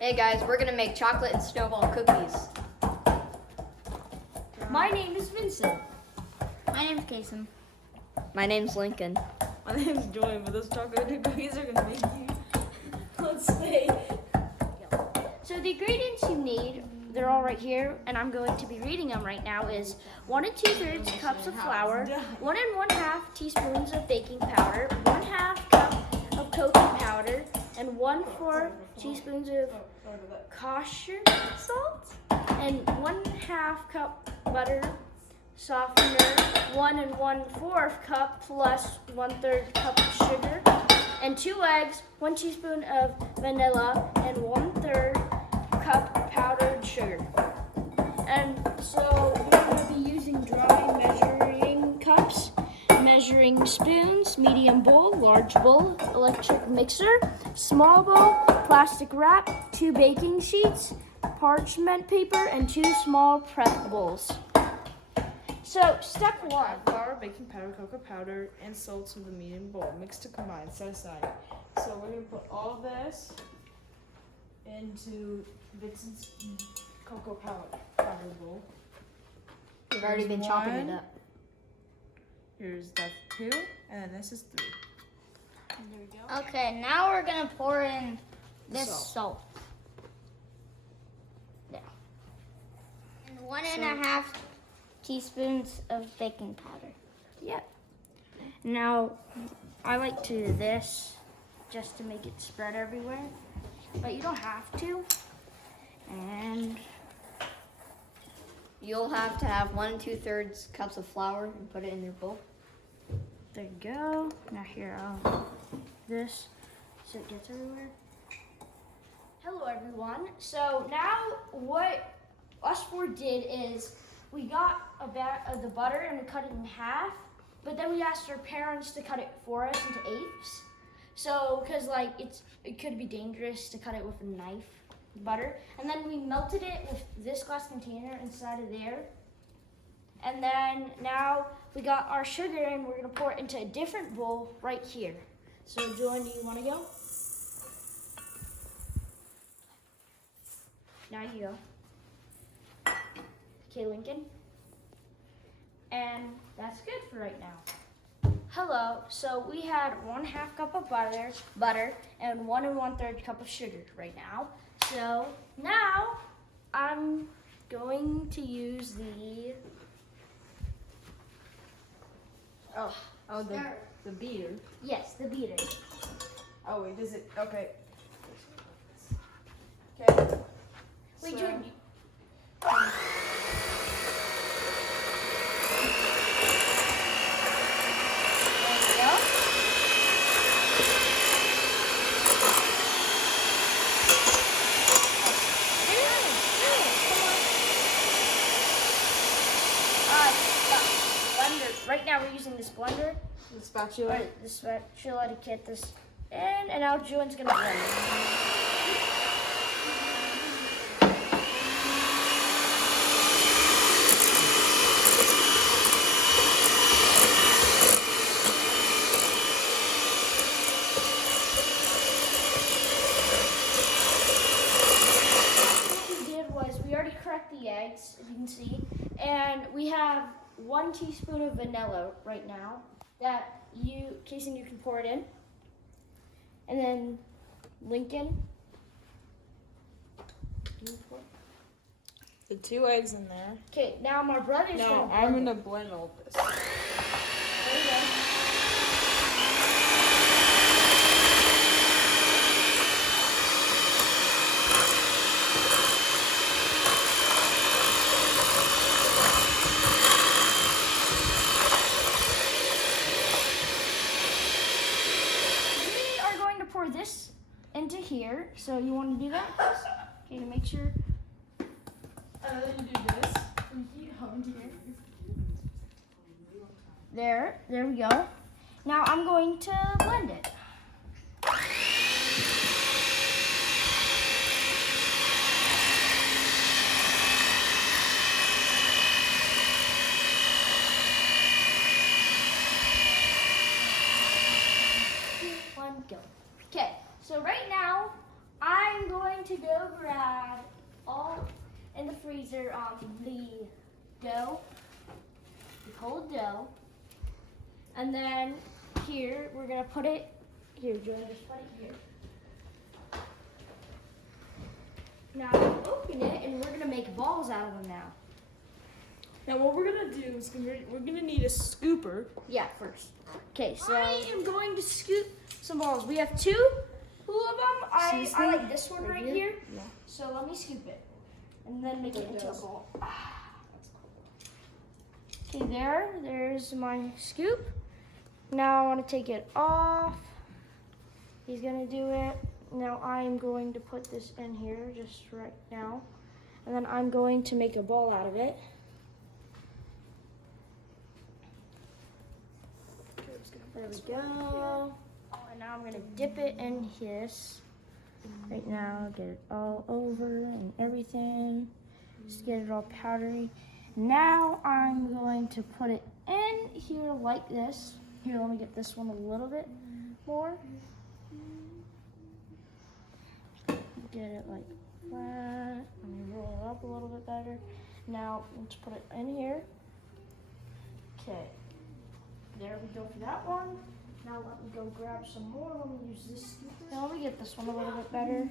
Hey guys, we're gonna make chocolate and snowball cookies. My name is Vincent. My name's Kason. My name's Lincoln. My name's Joy, but those chocolate cookies are gonna make you. Let's say. So the ingredients you need, they're all right here, and I'm going to be reading them right now, is 1 2/3 cups of flour, 1 1/2 teaspoons of baking powder, 1/2 cup of cocoa powder, and 1/4 teaspoons of kosher salt, and 1/2 cup butter softener, 1 1/4 cup plus 1/3 cup of sugar, and 2 eggs, 1 teaspoon of vanilla, and 1/3 cup powdered sugar. And so we're going to be using dry measuring cups, measuring spoons, medium bowl, large bowl, electric mixer, small bowl, plastic wrap, 2 baking sheets, parchment paper, and 2 small prep bowls. So step 1. Flour, baking powder, cocoa powder, and salt to the medium bowl. Mix to combine. Set aside. So we're gonna put all this into Vincent's cocoa powder bowl. We've already been chopping it One. up. Here's that 2, and then this is 3. There we go. Okay, now we're gonna pour in this Salt. salt. There. And 1 1/2 teaspoons of baking powder. Yep. Now, I like to do this just to make it spread everywhere, but you don't have to. And You'll have to have 1 2/3 cups of flour and put it in your bowl. there you go. Now here, I'll this so it gets everywhere. Hello everyone. So now what us four did is we got the butter and we cut it in half, but then we asked our parents to cut it for us into eighths. So, cause like it could be dangerous to cut it with a knife, butter, and then we melted it with this glass container inside of there. And then now we got our sugar and we're gonna pour it into a different bowl right here. So, Joanne, do you want to go? Now you go. Okay, Lincoln. And that's good for right now. Hello, so we had 1/2 cup of butter, and 1 1/3 cup of sugar right now. So now I'm going to use the Oh, the beater. yes, the beater. Oh wait, does it? Okay. Okay. Wait, So- Jordan. There we go. Blender. Right now we're using this blender, The spatula. or the spatula to get this in, and now Julian's gonna blend it. What we did was we already cracked the eggs, as you can see, and we have 1 teaspoon of vanilla right now that Kason, you can pour it in. And then Lincoln. you pour- The 2 eggs in there. Okay, now my brother's Now gonna I'm blend gonna blend all this. it. There you go. We are going to pour this into here. So you want to do that? Okay, to make sure. And then you do this. You come here. There we go. Now I'm going to blend it. Go. Okay, so right now I I'm going to go grab all in the freezer the dough, the cold dough, and then here we're gonna put it here. Joanna, just put it here. Now open it, and we're gonna make balls out of them now. Now what we're gonna do is we're gonna need a scooper. Yeah, first. Okay, so I am going to scoop some balls. We have two of them. I like this one right here. Yeah. So let me scoop it, and then make it into a ball. Okay, there's my scoop. Now I want to take it off. He's gonna do it. Now I'm going to put this in here just right now, and then I'm going to make a ball out of it. There we go. And now I'm gonna dip it in this. Right now, get it all over and everything. Just get it all powdery. Now I'm going to put it in here like this. Here, let me get this one a little bit more. Get it like that. Let me roll it up a little bit better. Now let's put it in here. Okay. There we go for that one. Now let me go grab some more. Let me use this scooper. Now let me get this one a little bit better.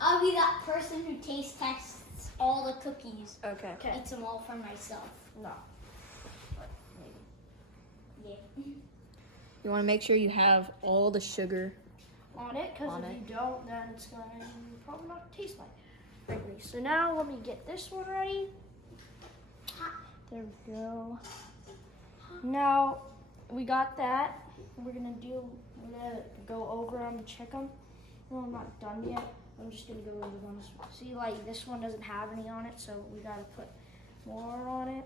I'll be that person who taste tests all the cookies. Okay. Okay. Eat them all for myself. No. Yeah. You want to make sure you have all the sugar. On it, because On if it. you don't, then it's gonna probably not taste like frankly. So now let me get this one ready. There we go. Now we got that. We're gonna go over them and check them. No, I'm not done yet. I'm just gonna go over the ones. See, like this one doesn't have any on it, so we gotta put more on it.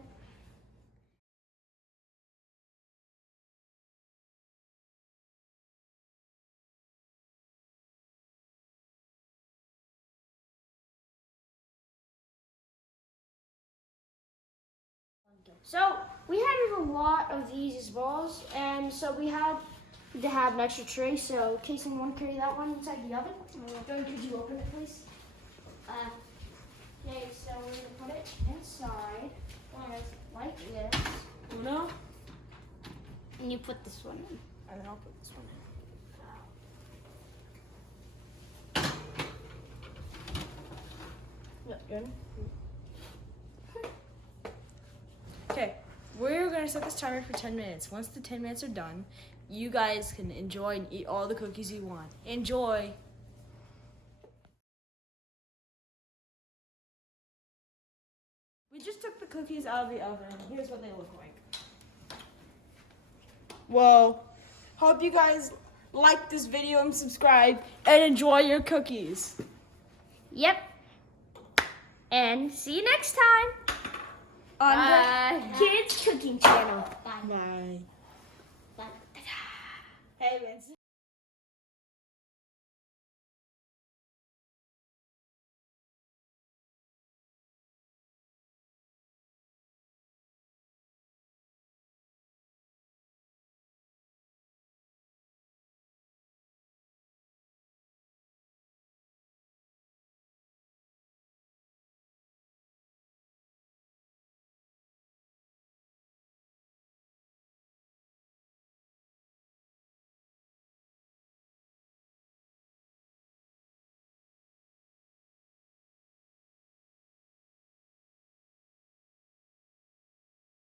So we had a lot of these balls, and so we had to have an extra tray. So Kason, want to carry that one inside the oven? Could you open it, please? Okay, so we're gonna put it inside, like this. Uno. And you put this one in. And then I'll put this one in. Yep, good. Okay, we're gonna set this timer for 10 minutes. Once the 10 minutes are done, you guys can enjoy and eat all the cookies you want. Enjoy. We just took the cookies out of the oven. Here's what they look like. Well, hope you guys like this video and subscribe and enjoy your cookies. Yep. And see you next time on the Kids Cooking Channel. Bye.